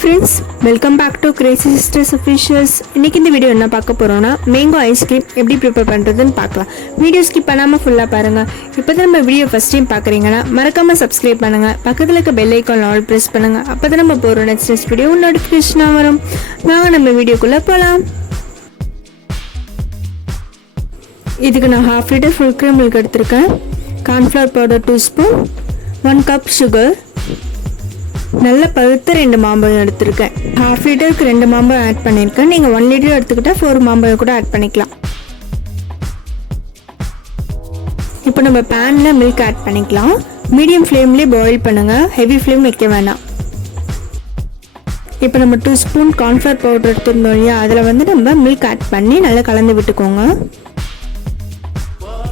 friends, welcome back to Crazy Sisters Officials. இன்னைக்கு இந்த video என்ன பார்க்க போறோம்னா மேங்கோ ஐஸ்கிரீம் எப்படி ப்ரிப்பேர் பண்றதுன்னு பார்க்கலாம். வீடியோ ஸ்கிப் பண்ணாம ஃபுல்லா பாருங்க. இப்போதான் நம்ம வீடியோ ஃபர்ஸ்ட் டைம் பார்க்கறீங்கன்னா மறக்காம Subscribe பண்ணுங்க. பக்கத்துல இருக்க பெல் ஐகான் ஆல் பிரஸ் பண்ணுங்க. அப்பதான் நம்ம போற நெக்ஸ்ட் வீடியோ நோட்டிஃபிகேஷனா வரும். வாங்க நம்ம வீடியோக்குள்ள போலாம். இதுக்கு நான் 1/2 liter full cream milk எடுத்துர்க்கேன். corn flour powder 2 spoon, 1 cup sugar, நல்ல பழுத்த 2 மாம்பழம் எடுத்துர்க்கேன். 1/2 literக்கு 2 மாம்பழம் ஆட் பண்ணிருக்கேன். நீங்க 1 liter எடுத்துக்கிட்டா 4 மாம்பழம் கூட ஆட் பண்ணிக்கலாம். இப்போ நம்ம panல milk ஆட் பண்ணிக்கலாம். மீடியம் ஃப்ளேம்லயே பாயில் பண்ணுங்க. ஹெவி ஃப்ளேம் வைக்க வேண்டாம். இப்போ நம்ம 2 spoon corn flour powder எடுத்துறோம் இல்லையா, அதுல நம்ம milk ஆட் பண்ணி நல்லா கலந்து விட்டுக்கோங்க.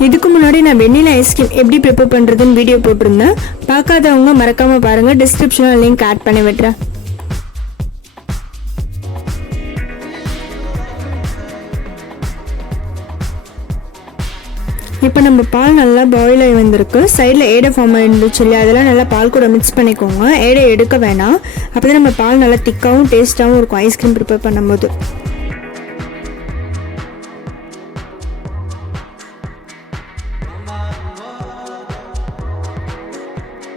இதுக்கு முன்னாடி நான் வெண்ணிலா ஐஸ்கிரீம் எப்படி ப்ரிப்பேர் பண்றதுன்னு வீடியோ போட்டிருந்தேன். பார்க்காதவங்க மறக்காம பாருங்க, டிஸ்கிரிப்ஷன்ல லிங்க் ஆட் பண்ணி விடுறேன். இப்போ நம்ம பால் நல்லா பாயில் ஆகி வந்திருக்கு. சைடில் ஏடை ஃபார்ம் இருந்துச்சு இல்லையா, அதெல்லாம் நல்லா பால் கூட மிக்ஸ் பண்ணிக்கோங்க. ஏடை எடுக்க வேணாம், அப்போதான் நம்ம பால் நல்லா திக்காகவும் டேஸ்ட்டாகவும் இருக்கும் ஐஸ்கிரீம் ப்ரிப்பேர் பண்ணும்போது.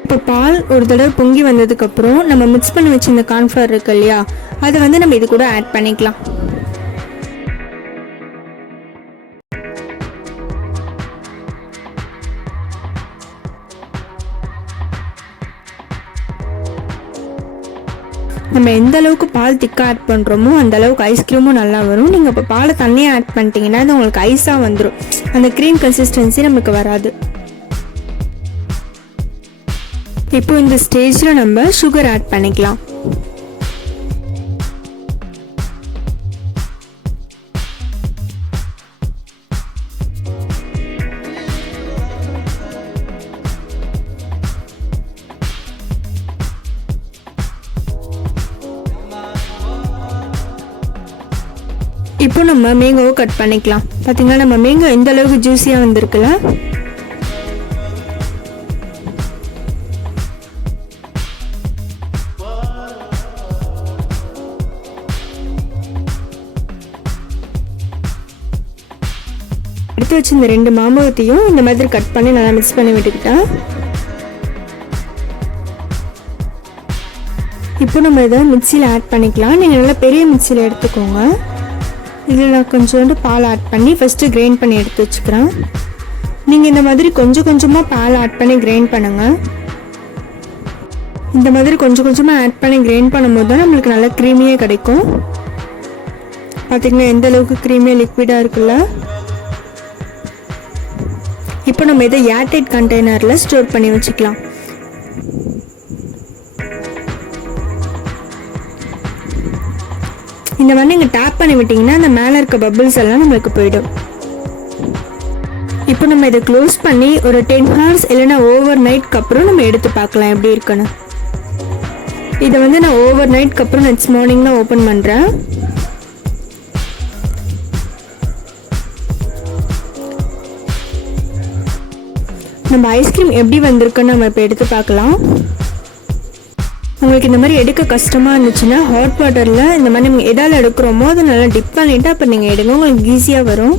இப்போ பால் ஒரு தடவை பொங்கி வந்ததுக்கப்புறம் நம்ம மிக்ஸ் பண்ணி வச்சு இந்த கார்ன்ஃப்ளவர் இருக்கு இல்லையா, அதை நம்ம இது கூட ஆட் பண்ணிக்கலாம். நம்ம எந்த அளவுக்கு பால் திக்காக ஆட் பண்ணுறோமோ அந்த அளவுக்கு ஐஸ்கிரீமும் நல்லா வரும். நீங்கள் இப்போ பாலை தண்ணியாக ஆட் பண்ணிட்டீங்கன்னா அது உங்களுக்கு ஐஸாக வந்துடும். அந்த க்ரீம் கன்சிஸ்டன்சி நமக்கு வராது. இப்போ இந்த ஸ்டேஜ்ல நம்ம சுகர் ஆட் பண்ணிக்கலாம். இப்போ நம்ம மேங்கோவை கட் பண்ணிக்கலாம். பாத்தீங்கன்னா நம்ம மேங்கோ எந்த அளவுக்கு ஜூஸியா வந்திருக்குல்ல. எடுத்து வச்சு இந்த 2 மாம்பழத்தையும் இந்த மாதிரி கட் பண்ணி நல்லா மிக்ஸ் பண்ணி விட்டுக்கிட்டேன். இப்போ நம்ம இதை மிக்சியில் ஆட் பண்ணிக்கலாம். நீங்கள் நல்லா பெரிய மிக்சியில் எடுத்துக்கோங்க. இதில் நான் கொஞ்சோண்டு பால் ஆட் பண்ணி ஃபஸ்ட்டு கிரைண்ட் பண்ணி எடுத்து வச்சுக்கிறேன். நீங்கள் இந்த மாதிரி கொஞ்சம் கொஞ்சமாக பால் ஆட் பண்ணி கிரைண்ட் பண்ணுங்கள். இந்த மாதிரி கொஞ்சம் கொஞ்சமாக ஆட் பண்ணி கிரைண்ட் பண்ணும்போது தான் நம்மளுக்கு நல்லா க்ரீமியாக கிடைக்கும். பார்த்திங்கன்னா எந்த அளவுக்கு க்ரீமியாக லிக்விடாக இருக்குல்ல. இப்போ நம்ம இதை ஏர்டைட் கண்டெய்னரில் ஸ்டோர் பண்ணி வச்சுக்கலாம். இந்த மாதிரி நீங்கள் டேப் பண்ணி விட்டிங்கன்னா அந்த மேலே இருக்க பபிள்ஸ் எல்லாம் நம்மளுக்கு போயிடும். இப்போ நம்ம இதை க்ளோஸ் பண்ணி ஒரு 10 hours இல்லைன்னா ஓவர் நைட்க்கு அப்புறம் நம்ம எடுத்து பார்க்கலாம் எப்படி இருக்குன்னு. இதை நான் ஓவர் நைட்க்கு அப்புறம் நெக்ஸ்ட் மார்னிங் தான் ஓப்பன் பண்ணுறேன். நம்ம ஐஸ்கிரீம் எப்படி வந்திருக்குன்னு நம்ம இப்போ எடுத்து பார்க்கலாம். உங்களுக்கு இந்த மாதிரி எடுக்க கஷ்டமாக இருந்துச்சுன்னா ஹாட் வாட்டரில் இந்த மாதிரி நம்ம எதால் எடுக்கிறோமோ அதை நல்லா டிப் பண்ணிவிட்டு அப்போ நீங்கள் எடுங்க, உங்களுக்கு ஈஸியாக வரும்.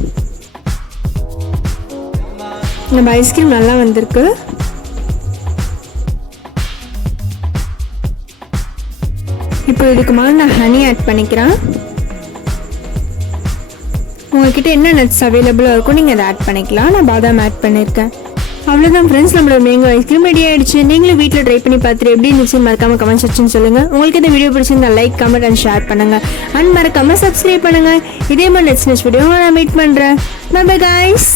நம்ம ஐஸ்கிரீம் நல்லா வந்திருக்கு. இப்போ இதுக்கு மேலே நான் ஹனி ஆட் பண்ணிக்கிறேன். உங்ககிட்ட என்ன நட்ஸ் அவைலபிளாக இருக்கும் நீங்கள் அதை ஆட் பண்ணிக்கலாம். நான் பாதாம் ஆட் பண்ணியிருக்கேன். அவ்வளோதான் ஃப்ரெண்ட்ஸ், நம்மளோட மேங்கோ ஐஸ்கிரீம் ரெடி ஆயிடுச்சு. நீங்களும் வீட்டில் ட்ரை பண்ணி பார்த்துட்டு எப்படி இருந்துச்சு மறக்காம கமெண்ட் செக்ஷன் சொல்லுங்க. உங்களுக்கு இந்த வீடியோ பிடிச்சிருந்தா லைக், கமெண்ட் அண்ட் ஷேர் பண்ணுங்க. அண்ட் மறக்காம சப்ஸ்கிரைப் பண்ணுங்க. இதே மாதிரி நெக்ஸ்ட் வீடியோ நான் மீட் பண்றேன். Bye bye guys.